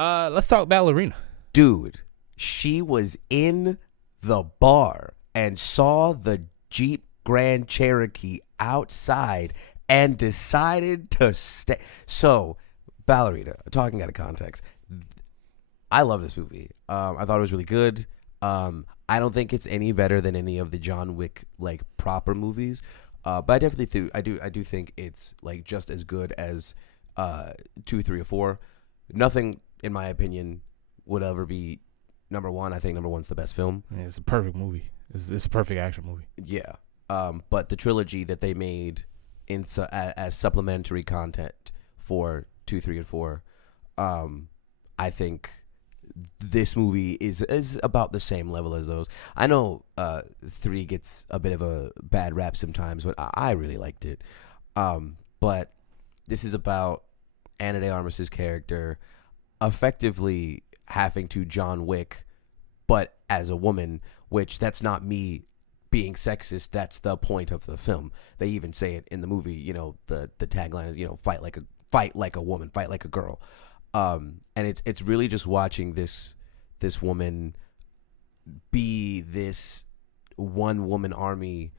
Let's talk Ballerina. Dude, she was in the bar and saw the Jeep Grand Cherokee outside and decided to stay. So, Ballerina, talking out of context, I love this movie. I thought it was really good. I don't think it's any better than any of the John Wick like proper movies, but I definitely I do think it's like just as good as 2, 3, or 4. Nothing, in my opinion, would ever be number one. I think number one's the best film. Yeah, it's a perfect movie. It's a perfect action movie. Yeah. But the trilogy that they made as supplementary content for 2, 3, and 4, I think this movie is about the same level as those. I know 3 gets a bit of a bad rap sometimes, but I really liked it. But this is about Ana de Armas's character effectively having to John Wick, but as a woman, which that's not me being sexist. That's the point of the film. They even say it in the movie. You know, the tagline is, fight like a woman, fight like a girl. And it's really just watching this woman be this one woman army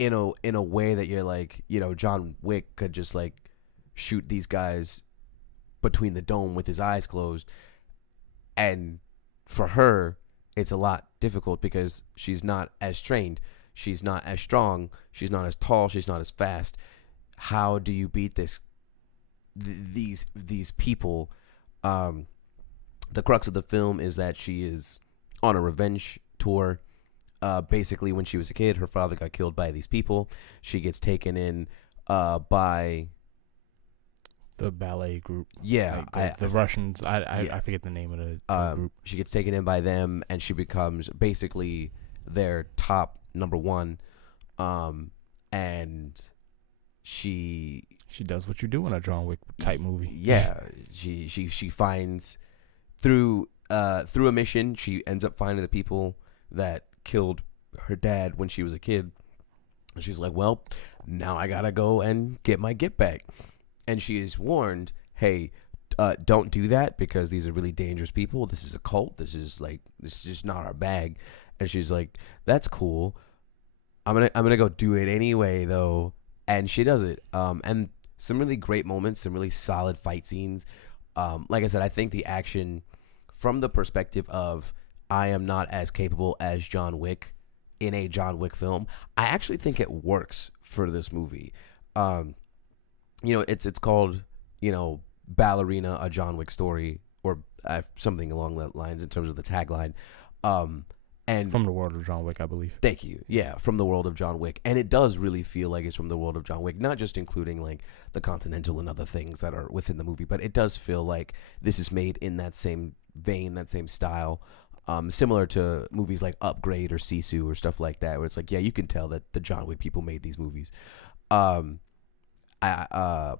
in a way that you're like, John Wick could just like shoot these guys between the dome with his eyes closed, and for her it's a lot difficult because she's not as trained, she's not as strong, she's not as tall, she's not as fast. How do you beat these people? The crux of the film is that she is on a revenge tour. Basically, when she was a kid, her father got killed by these people. She gets taken in by the ballet group. Yeah, like the Russians. I forget the name of the group. She gets taken in by them, and she becomes basically their top number one. And she does what you do in a John Wick type movie. Yeah, she finds through a mission. She ends up finding the people that killed her dad when she was a kid. And she's like, well, now I gotta go and get my get back. And she is warned, hey, don't do that because these are really dangerous people. This is a cult. This is just not our bag. And she's like, that's cool. I'm gonna go do it anyway though. And she does it. And some really great moments, some really solid fight scenes. Like I said, I think the action from the perspective of I am not as capable as John Wick in a John Wick film, I actually think it works for this movie. It's called, Ballerina, a John Wick story, or something along that lines in terms of the tagline. And from the world of John Wick, I believe. Thank you. Yeah, from the world of John Wick. And it does really feel like it's from the world of John Wick, not just including like the Continental and other things that are within the movie, but it does feel like this is made in that same vein, that same style, similar to movies like Upgrade or Sisu or stuff like that, where it's like, yeah, you can tell that the John Wick people made these movies. But I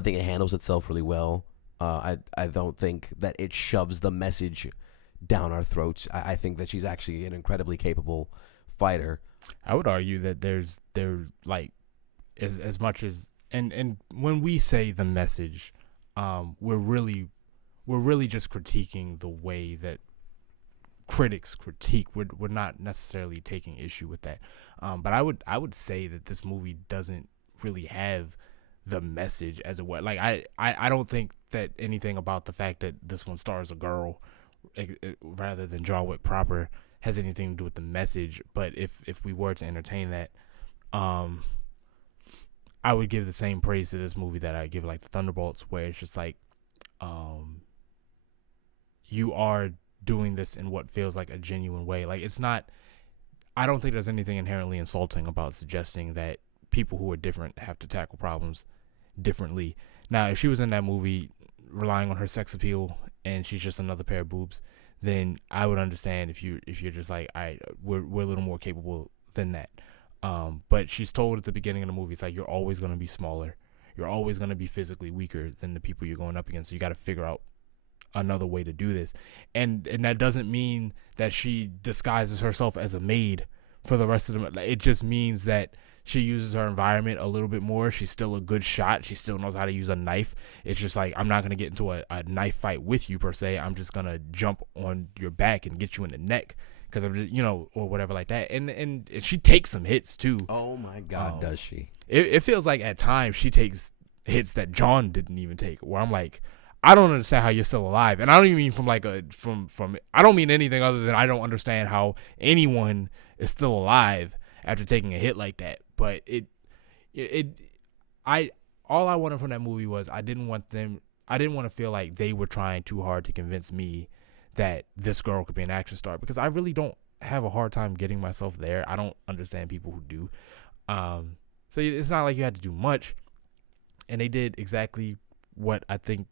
think it handles itself really well. I don't think that it shoves the message down our throats. I think that she's actually an incredibly capable fighter. I would argue that there's like as much as and when we say the message, we're really just critiquing the way that critics critique. We're not necessarily taking issue with that. But I would say that this movie doesn't really have the message as a way. Like I don't think that anything about the fact that this one stars a girl rather than John Wick proper has anything to do with the message. But if we were to entertain that, I would give the same praise to this movie that I give like the Thunderbolts, where it's just like you are doing this in what feels like a genuine way. Like it's not, I don't think there's anything inherently insulting about suggesting that people who are different have to tackle problems differently. Now, if she was in that movie relying on her sex appeal and she's just another pair of boobs, then I would understand if you're just like, we're a little more capable than that. But she's told at the beginning of the movie, it's like, you're always going to be smaller. You're always going to be physically weaker than the people you're going up against. So you got to figure out another way to do this. And that doesn't mean that she disguises herself as a maid for the rest of the. It just means that she uses her environment a little bit more. She's still a good shot. She still knows how to use a knife. It's just like, I'm not going to get into a knife fight with you per se. I'm just going to jump on your back and get you in the neck because I'm just, or whatever like that. And she takes some hits too. Oh my God, does she? It feels like at times she takes hits that John didn't even take, where I'm like, I don't understand how you're still alive. And I don't even mean from like I don't mean anything other than I don't understand how anyone is still alive after taking a hit like that. But all I wanted from that movie was I didn't want to feel like they were trying too hard to convince me that this girl could be an action star, because I really don't have a hard time getting myself there. I don't understand people who do. So it's not like you had to do much, and they did exactly what I think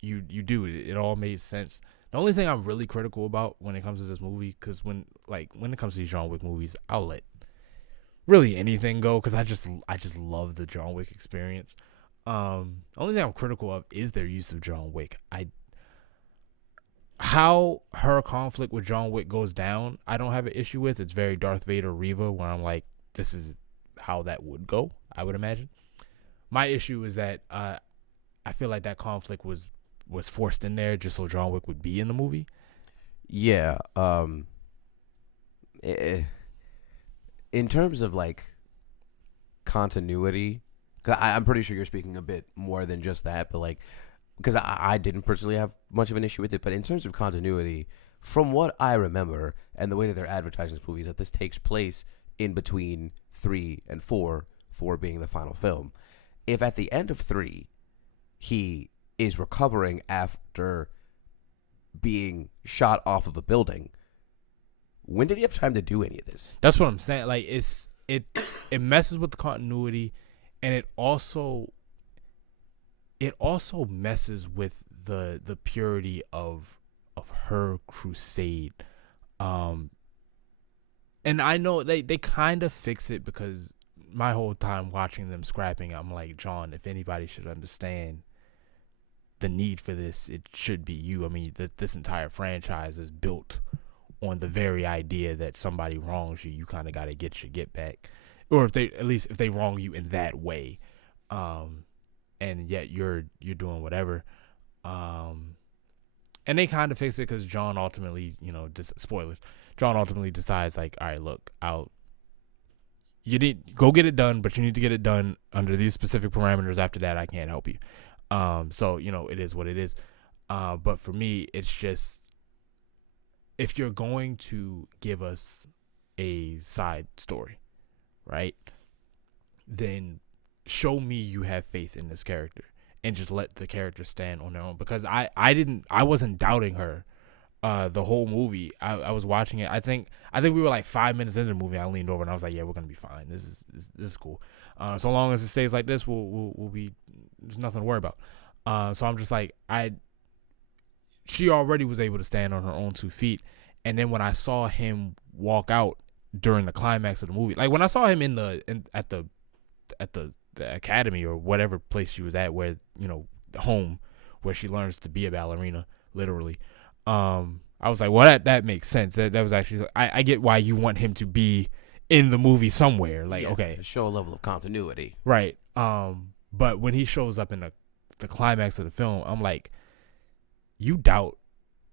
you do. It all made sense. The only thing I'm really critical about when it comes to this movie, because when it comes to these John Wick movies, I'll let really anything go, because I just love the John Wick experience. Only thing I'm critical of is their use of John Wick. How her conflict with John Wick goes down, I don't have an issue with. It's very Darth Vader Reva, where I'm like, this is how that would go, I would imagine. My issue is that I feel like that conflict was forced in there just so John Wick would be in the movie. Yeah. In terms of like continuity, 'cause I'm pretty sure you're speaking a bit more than just that, but like, because I didn't personally have much of an issue with it, but in terms of continuity, from what I remember and the way that they're advertising this movie, is that this takes place in between 3 and 4, 4 being the final film. If at the end of 3, he is recovering after being shot off of a building, when did he have time to do any of this? That's what I'm saying. Like, it messes with the continuity, and it also messes with the purity of her crusade. And I know they kind of fix it, because my whole time watching them scrapping, I'm like, John, if anybody should understand the need for this, it should be you. I mean, this entire franchise is built on the very idea that somebody wrongs you, you kind of got to get your get back, or if they wrong you in that way, and yet you're doing whatever, and they kind of fix it because John ultimately, spoilers, John ultimately decides, like, all right, look, you need go get it done, but you need to get it done under these specific parameters. After that, I can't help you. So it is what it is. But for me, it's just, if you're going to give us a side story, right, then show me you have faith in this character and just let the character stand on their own. Because I wasn't doubting her the whole movie. I was watching it. I think we were like 5 minutes into the movie. I leaned over and I was like, yeah, we're gonna be fine. This is cool. So long as it stays like this, we'll be, there's nothing to worry about. So I'm just like, she already was able to stand on her own 2 feet. And then when I saw him walk out during the climax of the movie, like when I saw him at the academy or whatever place she was at, where, the home where she learns to be a ballerina, literally, I was like, well, that makes sense. That was actually, I get why you want him to be in the movie somewhere. Like, yeah, okay, show a level of continuity, right? But when he shows up in the climax of the film, I'm like, you doubt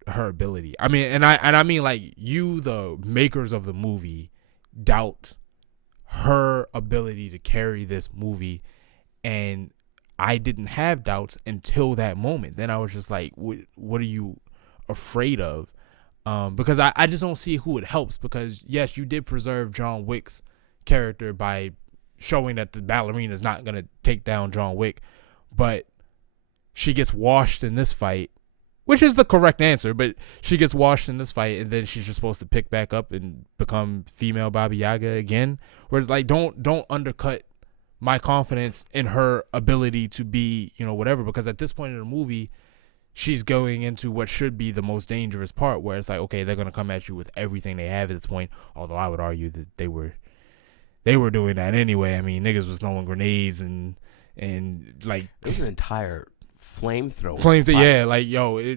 her ability. I mean, and I mean, like, you, the makers of the movie, doubt her ability to carry this movie. And I didn't have doubts until that moment. Then I was just like, what are you afraid of? Because I just don't see who it helps. Because yes, you did preserve John Wick's character by showing that the ballerina is not going to take down John Wick, but she gets washed in this fight, which is the correct answer, but she gets washed in this fight, and then she's just supposed to pick back up and become female Baba Yaga again. Whereas, like, don't undercut my confidence in her ability to be, whatever, because at this point in the movie, she's going into what should be the most dangerous part, where it's like, okay, they're going to come at you with everything they have at this point, although I would argue that they were doing that anyway. I mean, niggas was throwing grenades and like, there's an entire flamethrower. Yeah, like, yo,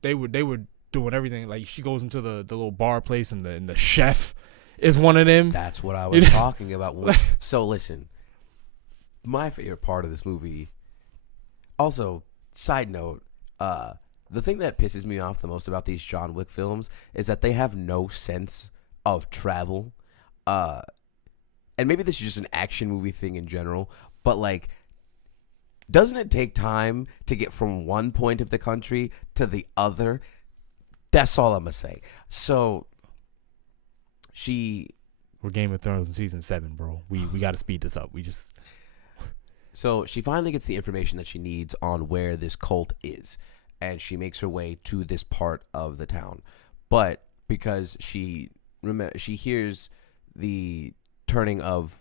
they were doing everything. Like, she goes into the little bar place, and the chef is one of them. That's what I was talking about. So listen, my favorite part of this movie. Also, side note, the thing that pisses me off the most about these John Wick films is that they have no sense of travel. And maybe this is just an action movie thing in general, but like, doesn't it take time to get from one point of the country to the other? That's all I'm gonna say. So we're Game of Thrones in season 7, bro. We got to speed this up. So she finally gets the information that she needs on where this cult is, and she makes her way to this part of the town. But because she hears the turning of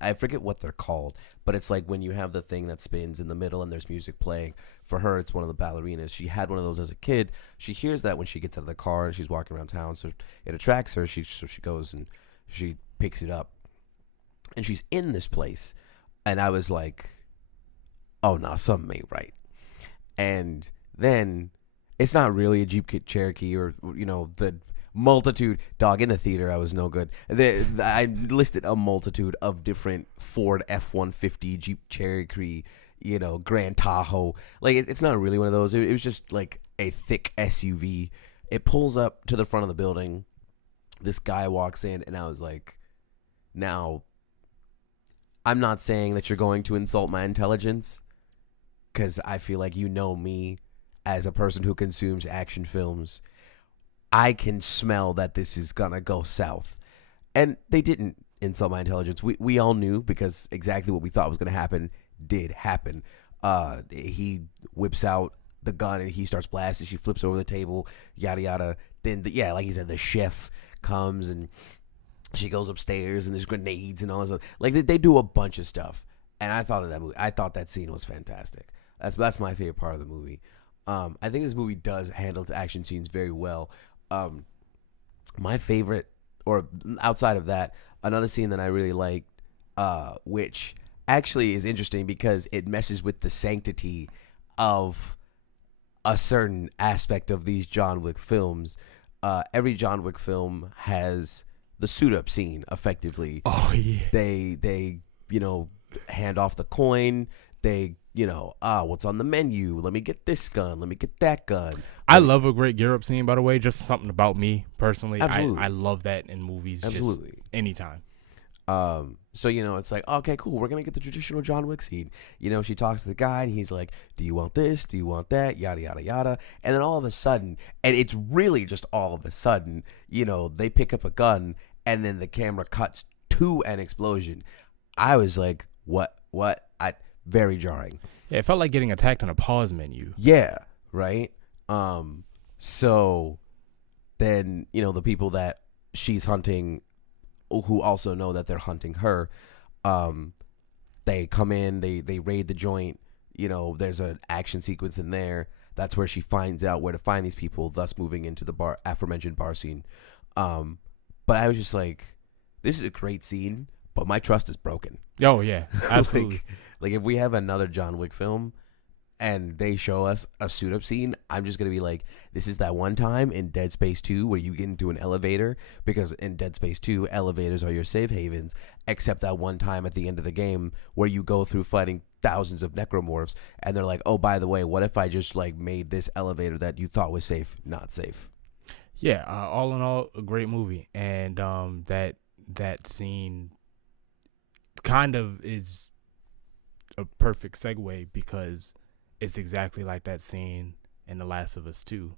I forget what they're called, but it's like when you have the thing that spins in the middle and there's music playing. For her, it's one of the ballerinas. She had one of those as a kid. She hears that when she gets out of the car and she's walking around town, so it attracts her. So she goes and she picks it up, and she's in this place. And I was like, oh, no, something ain't right. And then it's not really a Jeep Cherokee or, the multitude. Dog, in the theater, I was no good. I listed a multitude of different Ford F-150, Jeep Cherokee, Grand Tahoe. Like, it's not really one of those. It was just like a thick SUV. It pulls up to the front of the building. This guy walks in, and I was like, now, I'm not saying that you're going to insult my intelligence, because I feel like you know me as a person who consumes action films. I can smell that this is going to go south. And they didn't insult my intelligence. We all knew, because exactly what we thought was going to happen did happen. He whips out the gun and he starts blasting. She flips over the table, yada, yada. Then, like he said, the chef comes and she goes upstairs and there's grenades and all this. Like, they do a bunch of stuff. And I thought that scene was fantastic. That's my favorite part of the movie. I think this movie does handle its action scenes very well. My favorite, or outside of that, another scene that I really liked, which actually is interesting because it messes with the sanctity of a certain aspect of these John Wick films. Every John Wick film has the suit up scene, effectively. Oh yeah. They hand off the coin. They what's on the menu? Let me get this gun. Let me get that gun. I love a great gear up scene, by the way. Just something about me personally. Absolutely. I love that in movies. Absolutely. Just anytime. So it's like, okay, cool. We're gonna get the traditional John Wick scene. She talks to the guy and he's like, "Do you want this? Do you want that? Yada yada yada." And then all of a sudden, and it's really just all of a sudden, they pick up a gun and then the camera cuts to an explosion. I was like, what? Very jarring. Yeah, it felt like getting attacked on a pause menu. Yeah, right? So then, the people that she's hunting, who also know that they're hunting her, they come in, they raid the joint. There's an action sequence in there. That's where she finds out where to find these people, thus moving into the aforementioned bar scene. But I was just like, this is a great scene, but my trust is broken. Oh, yeah, absolutely. Like, if we have another John Wick film and they show us a suit-up scene, I'm just going to be like, this is that one time in Dead Space 2 where you get into an elevator, because in Dead Space 2, elevators are your safe havens, except that one time at the end of the game where you go through fighting thousands of necromorphs, and they're like, oh, by the way, what if I just, made this elevator that you thought was safe not safe? Yeah, all in all, a great movie. And that scene kind of is a perfect segue, because it's exactly like that scene in The Last of Us 2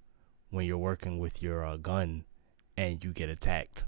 when you're working with your gun and you get attacked